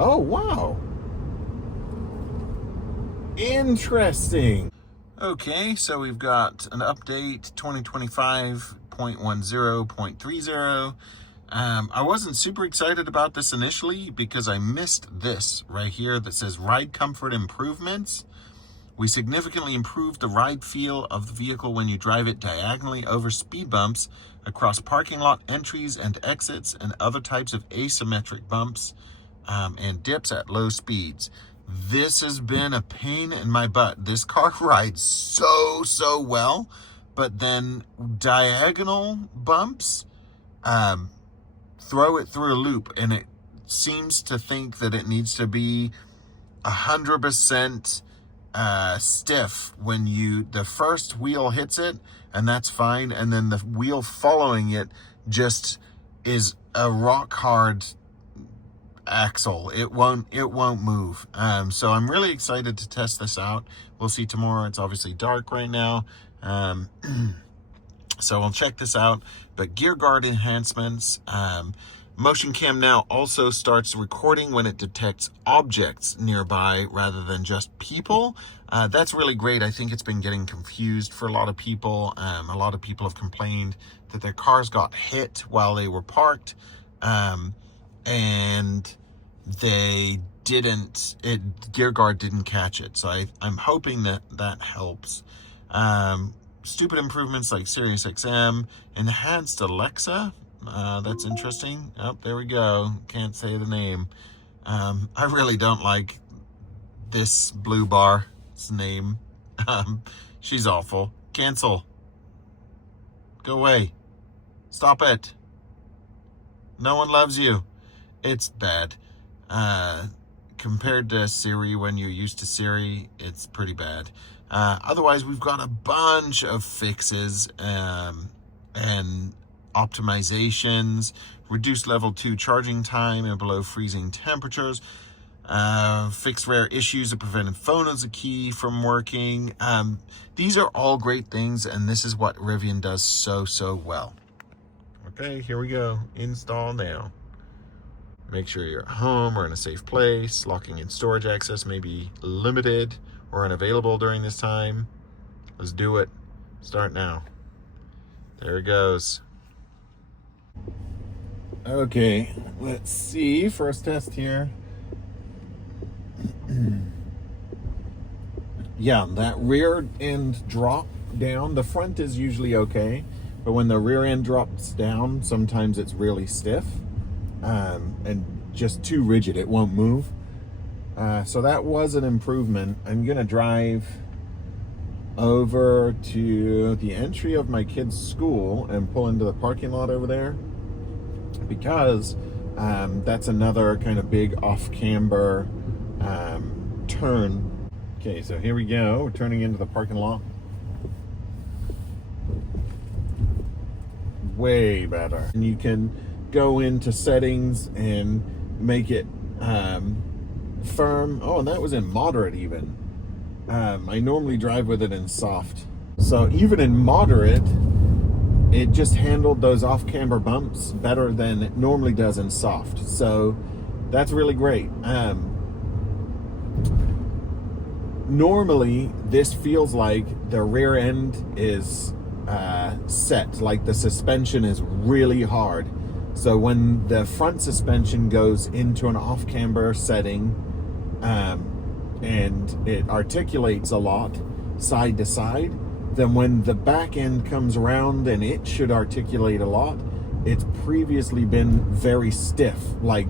Oh, wow. Interesting. Okay, so we've got an update 2025.10.30. I wasn't super excited about this initially because I missed this right here that says ride comfort improvements. We significantly improved the ride feel of the vehicle when you drive it diagonally over speed bumps, across parking lot entries and exits, and other types of asymmetric bumps and dips at low speeds. This has been a pain in my butt. This car rides so well, but then diagonal bumps throw it through a loop, and it seems to think that it needs to be 100% stiff when the first wheel hits it, and that's fine, and then the wheel following it just is a rock hard axle. It won't move. So I'm really excited to test this out. We'll see tomorrow. It's obviously dark right now, so we'll check this out. But gear guard enhancements. Motion Cam now also starts recording when it detects objects nearby rather than just people. That's really great. I think it's been getting confused for a lot of people. A lot of people have complained that their cars got hit while they were parked, and gear guard didn't catch it. So I'm hoping that helps. Stupid improvements like Sirius XM, enhanced Alexa. That's interesting. Oh, there we go. Can't say the name. I really don't like this blue bar's name. She's awful. Cancel. Go away. Stop it. No one loves you. It's bad. Compared to Siri, when you're used to Siri, it's pretty bad. Otherwise, we've got a bunch of fixes and optimizations, reduced level 2 charging time and below freezing temperatures, fix rare issues that prevented phone as a key from working. These are all great things, and this is what Rivian does so well. Okay, here we go. Install now. Make sure you're at home or in a safe place. Locking in storage access may be limited or unavailable during this time. Let's do it. Start now. There it goes. Okay, let's see. First test here. Yeah, that rear end drop down. The front is usually okay, but when the rear end drops down, sometimes it's really stiff and just too rigid. It won't move. So that was an improvement. I'm gonna drive over to the entry of my kid's school and pull into the parking lot over there, because that's another kind of big off-camber turn. Okay, so here we go. We're turning into the parking lot. Way better. And you can go into settings and make it firm. Oh, and that was in moderate even. I normally drive with it in soft. So even in moderate, it just handled those off-camber bumps better than it normally does in soft. So that's really great. Normally, this feels like the rear end is set, like the suspension is really hard. So when the front suspension goes into an off-camber setting, and it articulates a lot side to side, then when the back end comes around and it should articulate a lot, it's previously been very stiff. Like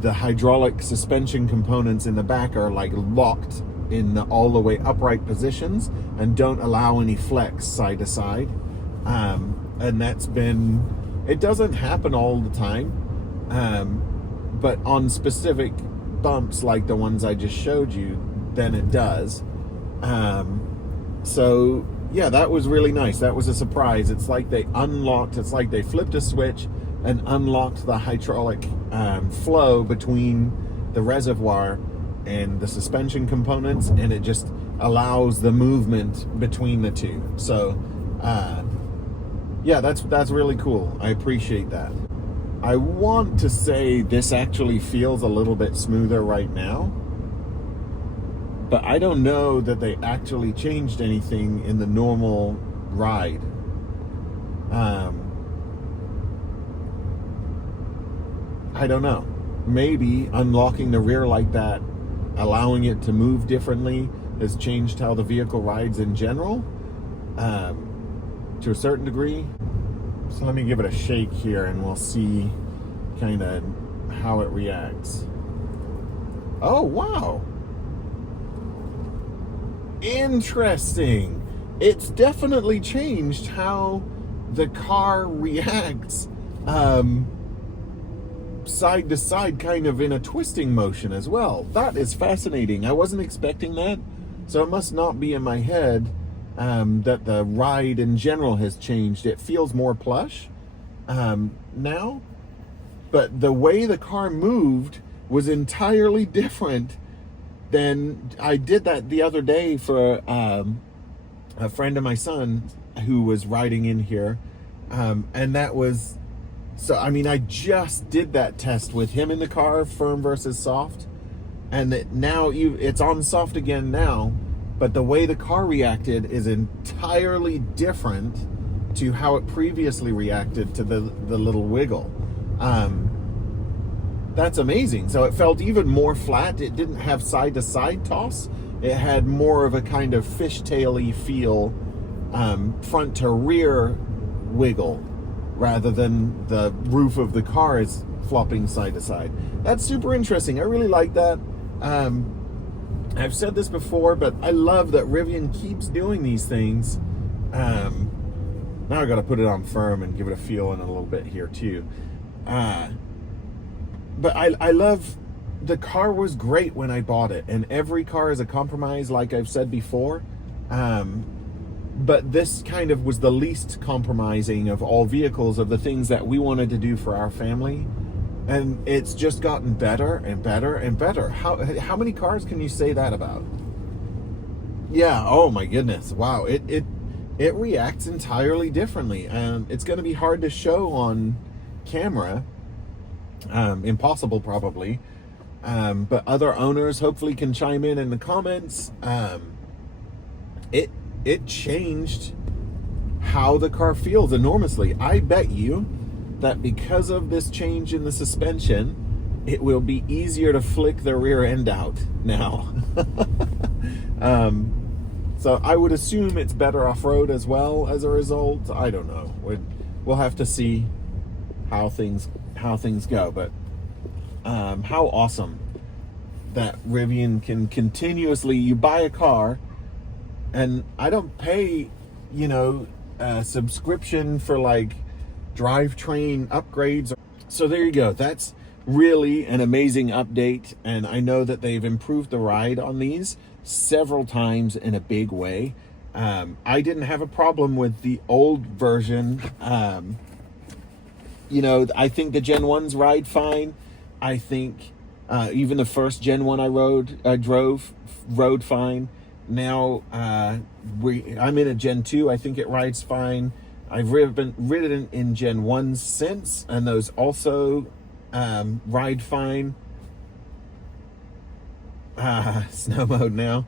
the hydraulic suspension components in the back are like locked in the all the way upright positions and don't allow any flex side to side. And that's been, it doesn't happen all the time, but on specific bumps like the ones I just showed you, then it does. So yeah, that was really nice. That was a surprise. It's like they unlocked, it's like they flipped a switch and unlocked the hydraulic flow between the reservoir and the suspension components, and it just allows the movement between the two. So yeah, that's really cool. I appreciate that. I want to say this actually feels a little bit smoother right now, but I don't know that they actually changed anything in the normal ride. I don't know. Maybe unlocking the rear like that, allowing it to move differently, has changed how the vehicle rides in general, to a certain degree. So let me give it a shake here and we'll see kind of how it reacts. Oh, wow. Interesting. It's definitely changed how the car reacts side to side, kind of in a twisting motion as well. That is fascinating. I wasn't expecting that, so it must not be in my head that the ride in general has changed. It feels more plush now, but the way the car moved was entirely different than I did that the other day for a friend of my son who was riding in here, and that was, so I mean, I just did that test with him in the car, firm versus soft, and now it's on soft again now, but the way the car reacted is entirely different to how it previously reacted to the little wiggle. That's amazing. So it felt even more flat. It didn't have side to side toss. It had more of a kind of fishtaily feel, front to rear wiggle, rather than the roof of the car is flopping side to side. That's super interesting. I really like that. I've said this before, but I love that Rivian keeps doing these things. Now I got to put it on firm and give it a feel in a little bit here too. But I love, the car was great when I bought it, and every car is a compromise, like I've said before. But this kind of was the least compromising of all vehicles, of the things that we wanted to do for our family. And it's just gotten better and better and better. How many cars can you say that about? Yeah, oh my goodness. Wow, it reacts entirely differently. And it's going to be hard to show on camera. Impossible probably. But other owners hopefully can chime in the comments. It changed how the car feels enormously. I bet you that because of this change in the suspension, it will be easier to flick the rear end out now. So I would assume it's better off-road as well as a result. I don't know. We'll have to see how things go. But how awesome that Rivian can continuously, you buy a car, and I don't pay, a subscription for like drivetrain upgrades. So there you go. That's really an amazing update. And I know that they've improved the ride on these several times in a big way. I didn't have a problem with the old version. I think the Gen 1s ride fine. I think even the first Gen 1 I rode fine. Now I'm in a Gen 2. I think it rides fine. I've ridden in Gen 1s since, and those also ride fine. Snow mode now.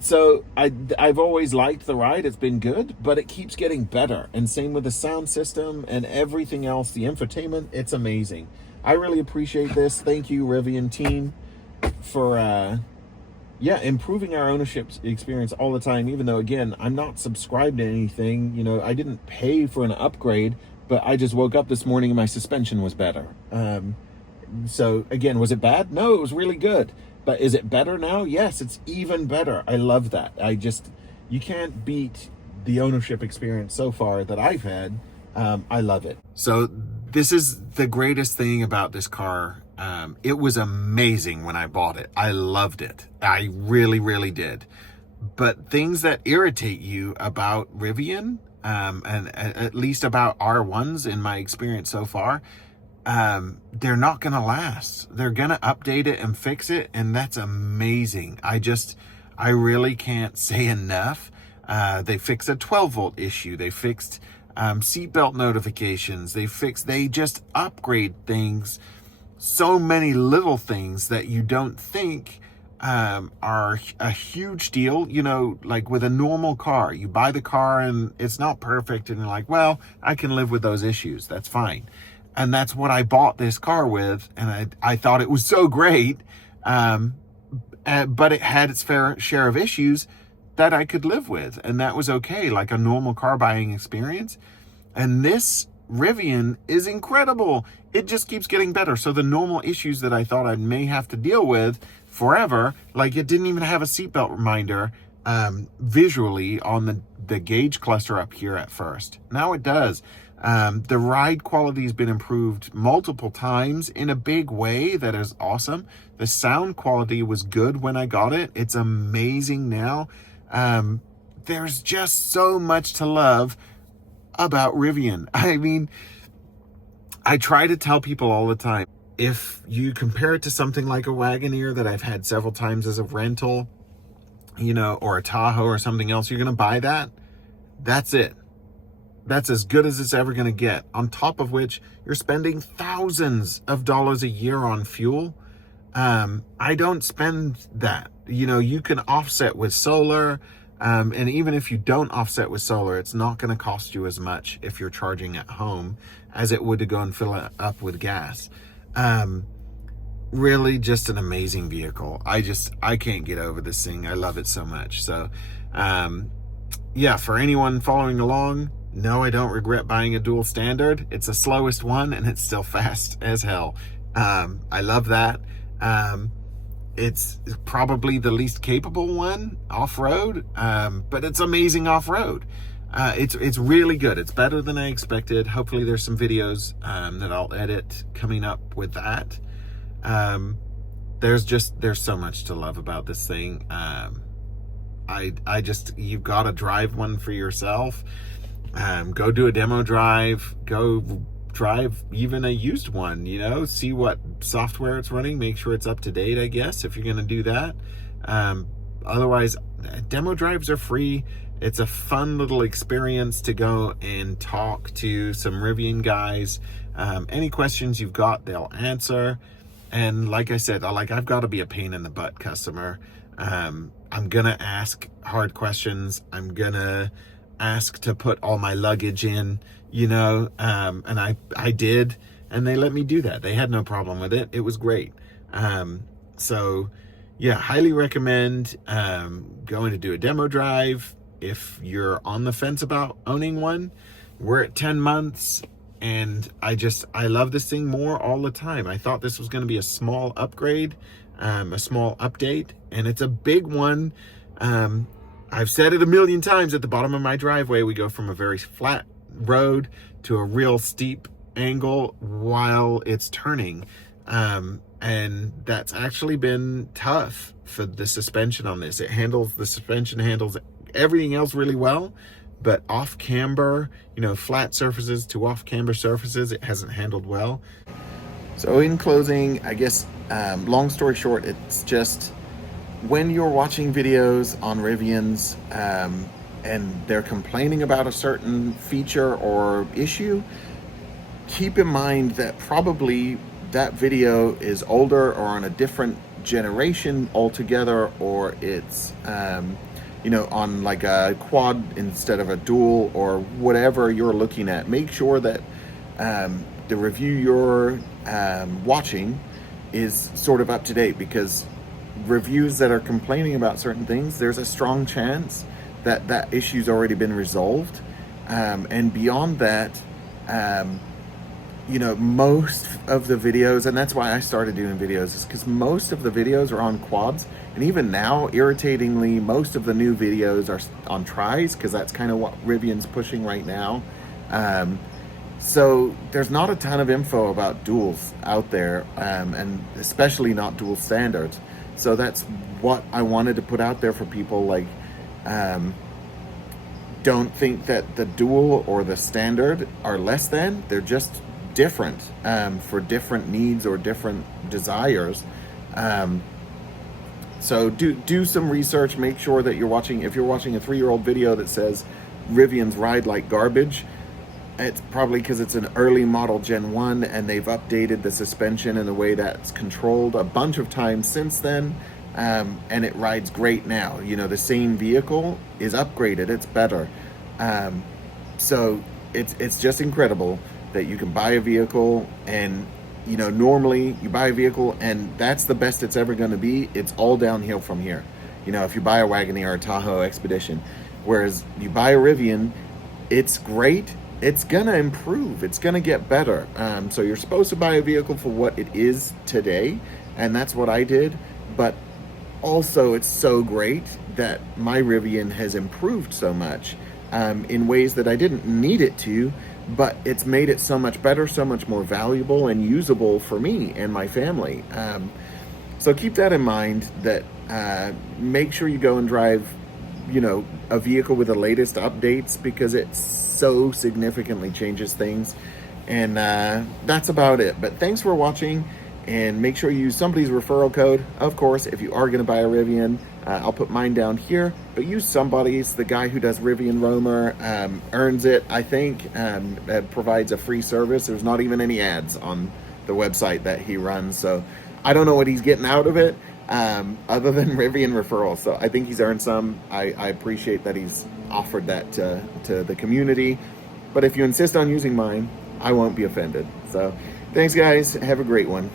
So I've always liked the ride. It's been good, but it keeps getting better. And same with the sound system and everything else. The infotainment, it's amazing. I really appreciate this. Thank you, Rivian team, for improving our ownership experience all the time. Even though, again, I'm not subscribed to anything. I didn't pay for an upgrade, but I just woke up this morning and my suspension was better. So again, was it bad? No, it was really good. But is it better now? Yes, it's even better. I love that. You can't beat the ownership experience so far that I've had. I love it. So this is the greatest thing about this car. It was amazing when I bought it. I loved it. I really, really did. But things that irritate you about Rivian, and at least about R1s in my experience so far, they're not going to last. They're going to update it and fix it, and that's amazing. I really can't say enough. They fixed a 12-volt issue. They fixed seatbelt notifications. They just upgrade things, so many little things that you don't think are a huge deal. You know, like with a normal car, you buy the car and it's not perfect and you're like, well, I can live with those issues, that's fine. And that's what I bought this car with, and I thought it was so great, but it had its fair share of issues that I could live with, and that was okay, like a normal car buying experience. And this Rivian is incredible. It just keeps getting better. So the normal issues that I thought I may have to deal with forever, like it didn't even have a seatbelt reminder visually on the gauge cluster up here at first. Now it does. The ride quality has been improved multiple times in a big way that is awesome. The sound quality was good when I got it. It's amazing now. There's just so much to love about Rivian. I mean, I try to tell people all the time, if you compare it to something like a Wagoneer that I've had several times as a rental, you know, or a Tahoe or something else, you're going to buy that. That's it. That's as good as it's ever going to get. On top of which, you're spending thousands of dollars a year on fuel. I don't spend that. You know, you can offset with solar. And even if you don't offset with solar, it's not going to cost you as much if you're charging at home as it would to go and fill it up with gas. Really just an amazing vehicle. I can't get over this thing. I love it so much. So, yeah, for anyone following along, no, I don't regret buying a dual standard. It's the slowest one and it's still fast as hell. I love that. It's probably the least capable one off-road, but it's amazing off-road. It's really good. It's better than I expected. Hopefully there's some videos that I'll edit coming up with that. There's so much to love about this thing. You've got to drive one for yourself. Go do a demo drive, go drive even a used one, you know, see what software it's running, make sure it's up to date, I guess, if you're going to do that. Otherwise, demo drives are free. It's a fun little experience to go and talk to some Rivian guys. Any questions you've got, they'll answer. And like I said, I've got to be a pain in the butt customer. I'm gonna ask hard questions. I'm gonna ask to put all my luggage in, you know, and I did, and they let me do that. They had no problem with it. It was great. So yeah, highly recommend going to do a demo drive. If you're on the fence about owning one, we're at 10 months and I love this thing more all the time. I thought this was going to be a small upgrade, a small update, and it's a big one. I've said it a million times, at the bottom of my driveway, we go from a very flat road to a real steep angle while it's turning. And that's actually been tough for the suspension on this. The suspension handles everything else really well, but off camber, you know, flat surfaces to off camber surfaces, it hasn't handled well. So in closing, I guess, long story short, it's just, when you're watching videos on Rivians and they're complaining about a certain feature or issue, keep in mind that probably that video is older or on a different generation altogether, or it's you know, on like a quad instead of a dual, or whatever you're looking at. Make sure that the review you're watching is sort of up to date, because reviews that are complaining about certain things, there's a strong chance that that issue's already been resolved. And beyond that, you know, most of the videos, and that's why I started doing videos, is because most of the videos are on quads, and even now, irritatingly, most of the new videos are on tris, because that's kind of what Rivian's pushing right now. So there's not a ton of info about duals out there, and especially not dual standards. So that's what I wanted to put out there for people. Like, don't think that the dual or the standard are less than. They're just different for different needs or different desires. So do some research. Make sure that you're watching, if you're watching a 3-year-old video that says Rivians ride like garbage, It's probably because it's an early model Gen 1 and they've updated the suspension in a way that's controlled a bunch of times since then. And it rides great now. You know, the same vehicle is upgraded, it's better. So it's just incredible that you can buy a vehicle and, you know, normally you buy a vehicle and that's the best it's ever going to be. It's all downhill from here. You know, if you buy a Wagoneer or a Tahoe Expedition, whereas you buy a Rivian, it's great. It's gonna improve. It's gonna get better. So you're supposed to buy a vehicle for what it is today, and that's what I did. But also, it's so great that my Rivian has improved so much in ways that I didn't need it to, but it's made it so much better, so much more valuable and usable for me and my family. So keep that in mind, that make sure you go and drive, you know, a vehicle with the latest updates, because it so significantly changes things. And that's about it. But thanks for watching, and make sure you use somebody's referral code. Of course, if you are going to buy a Rivian, I'll put mine down here, but use somebody's. The guy who does Rivian Roamer earns it, I think. Provides a free service. There's not even any ads on the website that he runs, so I don't know what he's getting out of it, other than Rivian referrals. So I think he's earned some. I appreciate that he's offered that to the community. But if you insist on using mine, I won't be offended. So thanks, guys. Have a great one.